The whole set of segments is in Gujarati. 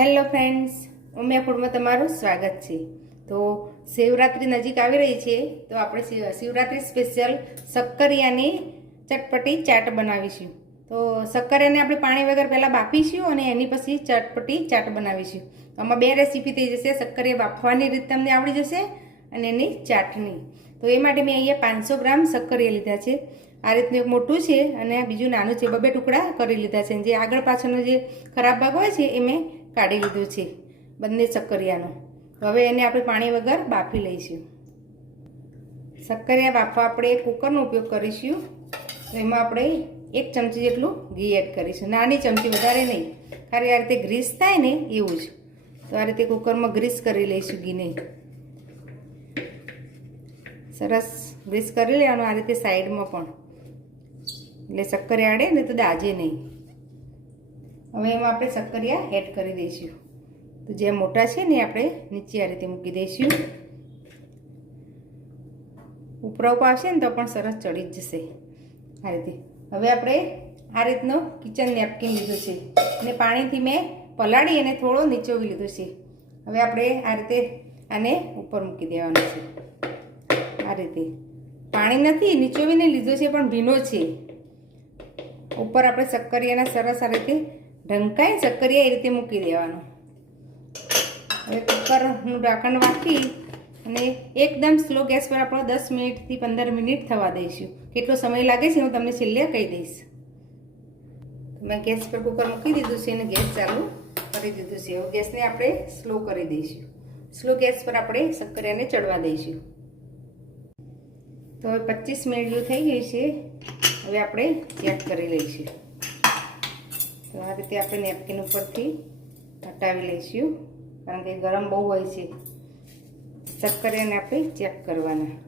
હેલો ફ્રેન્ડ્સ ઉમિયા ફૂડમાં તમારું સ્વાગત છે. તો શિવરાત્રી નજીક આવી રહી છે, તો આપણે શિવ- શિવરાત્રિ સ્પેશિયલ શક્કરિયાની ચટપટી ચાટ બનાવીશું. તો શક્કરિયાને આપણે પાણી વગર પહેલાં બાફીશું અને એની પછી ચટપટી ચાટ બનાવીશું. આમાં બે રેસીપી થઈ જશે શક્કરિયા બાફવાની રીત તમને આવડી જશે અને એની ચાટની. તો એ માટે મેં અહીંયા પાંચસો ગ્રામ શક્કરિયા લીધા છે. આ રીતનું એક મોટું છે અને બીજું નાનું છે, બબે ટુકડા કરી લીધા છે. જે આગળ પાછળનો જે ખરાબ ભાગ હોય છે, એ મેં કાઢી લીધું છે, બંને શક્કરિયાનો હવે એને આપણે પાણી વગર બાફી લઈશું. શક્કરિયા બાફવા આપણે કુકરનો ઉપયોગ કરીશું. એમાં આપણે એક ચમચી જેટલું ઘી એડ કરીશું. નાની ચમચી વધારે નહીં. ખાલી આ રીતે ગ્રીસ થાય ને એવું જ. તો આ રીતે કુકરમાં ગ્રીસ કરી લઈશું ઘીને. સરસ ગ્રીસ કરી લેવાનું આ રીતે સાઈડમાં પણ. એટલે શક્કરિયા આડે ને તો દાજે નહીં. હવે એમાં આપણે શક્કરિયા એડ કરી દઈશું. તો જે મોટા છે ને આપણે નીચે આ રીતે મૂકી દઈશું. ઉપરા ઉપર આવશે ને તો પણ સરસ ચડી જ જશે. આ રીતે. હવે આપણે આ રીતનો કિચન નેપકિન લીધું છે. અને પાણીથી મેં પલાળી અને થોડો નીચોવી લીધો છે. હવે આપણે આ રીતે આને ઉપર મૂકી દેવાનું છે. આ રીતે. પાણી નથી, નીચોવીને લીધો છે પણ ભીનો છે. ઉપર આપણે શક્કરિયાના સરસ આ રીતે ઢંકાઈ શક્કરિયા એ રીતે મૂકી દેવાનું. હવે કુકરનું ઢાંકણ વાંકી અને એકદમ સ્લો ગેસ પર આપણે દસ મિનિટથી પંદર મિનિટ થવા દઈશું. કેટલો સમય લાગે છે હું તમને છેલ્લે કહી દઈશ. મેં ગેસ પર કુકર મૂકી દીધું છે અને ગેસ ચાલુ કરી દીધું છે. હવે ગેસને આપણે સ્લો કરી દઈશું. સ્લો ગેસ પર આપણે શક્કરિયાને ચડવા દઈશું. તો હવે પચીસ મિનિટ જેવું થઈ ગઈ છે. હવે આપણે ચેક કરી લઈશું. તો આ રીતે આપણે નેપકિન ઉપરથી હટાવી લઈશું. કારણ કે ગરમ બહુ હોય છે. શક્કરિયાને આપણે ચેક કરવાના.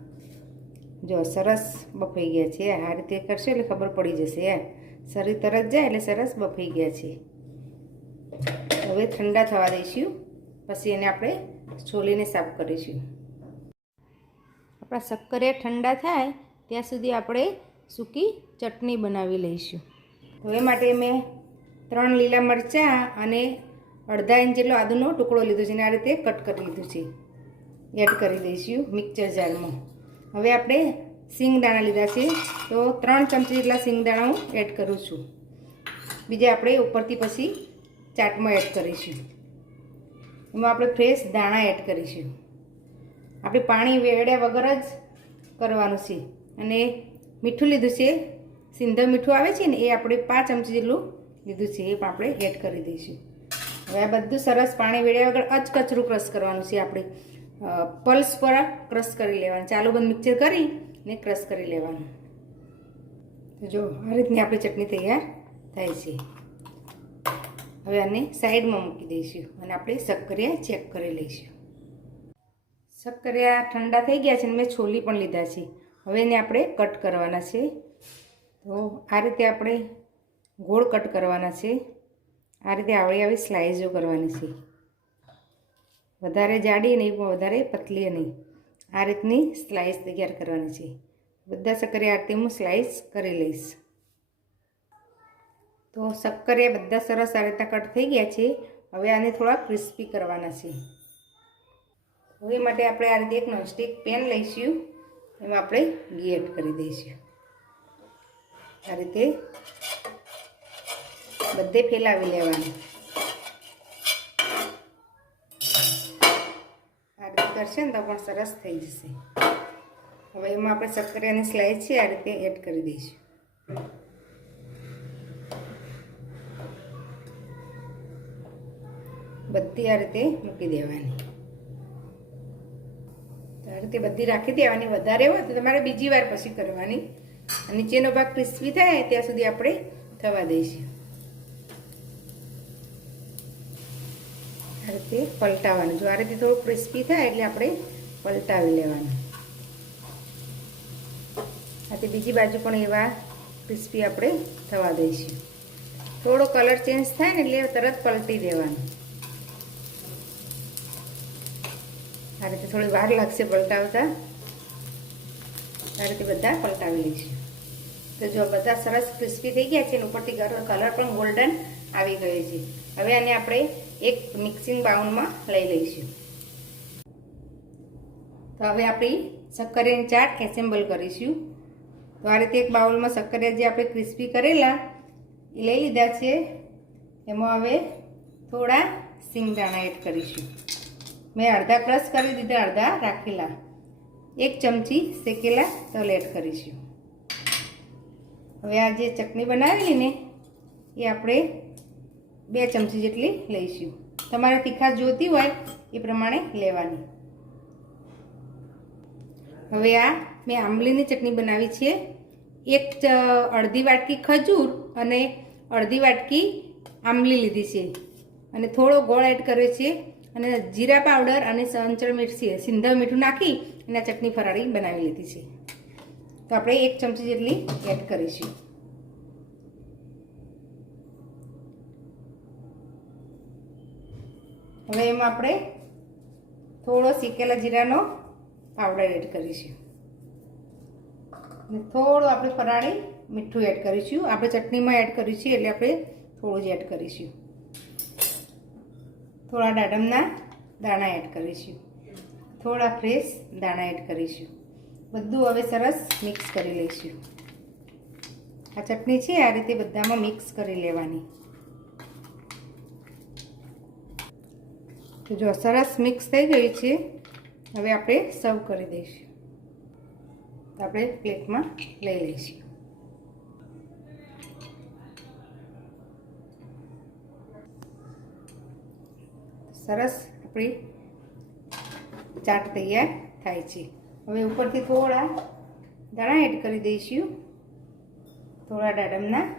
જો સરસ બફાઈ ગયા છે. આ રીતે કરશો એટલે ખબર પડી જશે. યાર શરીર તરત જાય એટલે સરસ બફાઈ ગયા છે. હવે ઠંડા થવા દઈશું. પછી એને આપણે છોલીને સાફ કરીશું. આપણા શક્કરિયા ઠંડા થાય ત્યાં સુધી આપણે સૂકી ચટણી બનાવી લઈશું. એ માટે મેં ત્રણ લીલા મરચાં અને અડધા ઇંચ જેટલો આદુનો ટુકડો લીધો છે. અને આ રીતે કટ કરી લીધું છે. એડ કરી દઈશું મિક્સર જારમાં. હવે આપણે સિંગદાણા લીધા છે. તો ત્રણ ચમચી જેટલા સિંગદાણા હું એડ કરું છું. બીજા આપણે ઉપરથી પછી ચાટમાં એડ કરીશું. એમાં આપણે ફ્રેશ દાણા એડ કરીશું. આપણે પાણી વેડ્યા વગર જ કરવાનું છે. અને મીઠું લીધું છે. સિંધવ મીઠું આવે છે ને, એ આપણે પાંચ ચમચી જેટલું લીધું છે, એ પણ આપણે એડ કરી દઈશું. હવે આ બધું સરસ પાણી વેળ્યા વગર અચકચરું ક્રશ કરવાનું છે આપણે. પલ્સ પર ક્રશ કરી લેવાનું. ચાલુ બંધ મિક્સર કરી ને ક્રશ કરી લેવાનું. જો, આ રીતની આપણી ચટણી તૈયાર થાય છે. હવે આને સાઈડમાં મૂકી દઈશું અને આપણે શક્કરિયા ચેક કરી લઈશું. શક્કરિયા ઠંડા થઈ ગયા છે અને મેં છોલી પણ લીધા છે. હવે એને આપણે કટ કરવાના છે. તો આ રીતે આપણે ગોળ કટ કરવાના છે. આ રીતે આવડી આવી સ્લાઇઝો કરવાની છે. વધારે જાડી નહીં, પણ વધારે પતલી નહીં આ રીતની સ્લાઇસ તૈયાર કરવાની છે. બધા સક્કરિયા આ રીતે હું સ્લાઇસ કરી લઈશ. તો સક્કરિયા બધા સરસ આ રીતના કટ થઈ ગયા છે. હવે આને થોડા ક્રિસ્પી કરવાના છે. હવે માટે આપણે આ રીતે એક નોનસ્ટિક પેન લઈશું. એમાં આપણે ઘી એડ કરી દઈશું. આ રીતે બધે ફેલાવી લેવાનું. આ રીતે કરશે ને તો પણ સરસ થઈ જશે. હવે એમાં આપણે સક્કરિયાની સ્લાઇસ છે, આ રીતે એડ કરી દઈશું. બધી આ રીતે મૂકી દેવાની. આ રીતે બધી રાખી દેવાની. વધારે હોય તો તમારે બીજી વાર પછી કરવાની. નીચેનો ભાગ ક્રિસ્પી થાય, ત્યાં સુધી આપણે થવા દઈશું. આ રીતે પલટાવવાનું. જો આ રીતે થોડું ક્રિસ્પી થાય એટલે આપણે પલટાવી લેવાનું. આથી બીજી બાજુ પણ એવા ક્રિસ્પી આપણે થવા દઈશું. થોડો કલર ચેન્જ થાય ને એટલે તરત પલટી દેવાનું. આ રીતે થોડી વાર લાગશે પલટાવતા. આ રીતે બધા પલટાવી લઈશું. તો જો બધા સરસ ક્રિસ્પી થઈ ગયા છે અને ઉપરથી કલર પણ ગોલ્ડન આવી ગયો છે. હવે આને આપણે એક મિક્સિંગ બાઉલમાં લઈ લઈશું. તો હવે આપણી શક્કરિયાની ચાટ એસેમ્બલ કરીશું. તો આ રીતે એક બાઉલમાં શક્કરિયા જે આપણે ક્રિસ્પી કરેલા, એ લઈ લીધા છે. એમાં હવે થોડા સિંગદાણા એડ કરીશું. મેં અડધા ક્રશ કરી દીધા, અડધા રાખેલા. એક ચમચી શેકેલા તલ એડ કરીશું. હવે આ જે ચટણી બનાવેલી ને, એ આપણે બે ચમચી જેટલી લઈશું. તમારે તીખાશ જોતી હોય એ પ્રમાણે લેવાની. હવે આ મેં આંબલીની ચટણી બનાવી છે. એક અડધી વાટકી ખજૂર અને અડધી વાટકી આંબલી લીધી છે. અને થોડો ગોળ એડ કર્યો છે અને જીરા પાવડર અને સંચળ મિરચી સિંધવ મીઠું નાખી અને ચટણી ફરાળી બનાવી લીધી છે. તો આપણે એક ચમચી જેટલી એડ કરીશું. હવે એમાં આપણે થોડો શીકેલા જીરાનો પાવડર એડ કરીશું. અને થોડું આપણે ફરાળી મીઠું એડ કરીશું. આપણે ચટણીમાં એડ કર્યું છે એટલે આપણે થોડું જ એડ કરીશું. થોડા દાડમના દાણા એડ કરીશું. થોડા ફ્રેશ દાણા એડ કરીશું. બધું હવે સરસ મિક્સ કરી લઈશું. આ ચટણી છે, આ રીતે બધામાં મિક્સ કરી લેવાની. તો જો સરસ મિક્સ થઈ ગઈ છે, હવે આપણે સર્વ કરી દઈશું. તો આપણે પ્લેટમાં લઈ લઈશું. સરસ આપણી ચાટ તૈયાર થાય છે. હવે ઉપરથી થોડા દાણા એડ કરી દઈશું. થોડા દાડમના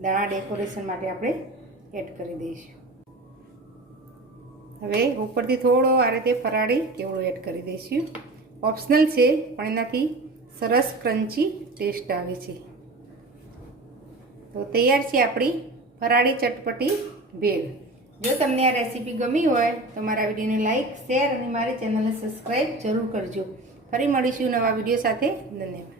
દાણા ડેકોરેશન માટે આપણે એડ કરી દઈશું. હવે ઉપરથી થોડો આ રીતે ફરાળી કેવડો એડ કરી દઈશું. ઓપ્શનલ છે, પણ એનાથી સરસ ક્રન્ચી ટેસ્ટ આવે છે. તો તૈયાર છે આપણી ફરાળી ચટપટી ભેળ. જો તમને આ રેસીપી ગમી હોય, તો મારા વિડીયોને લાઇક શેર અને મારી ચેનલને સબસ્ક્રાઈબ જરૂર કરજો. ફરી મળીશું નવા વીડિયો સાથે. ધન્યવાદ.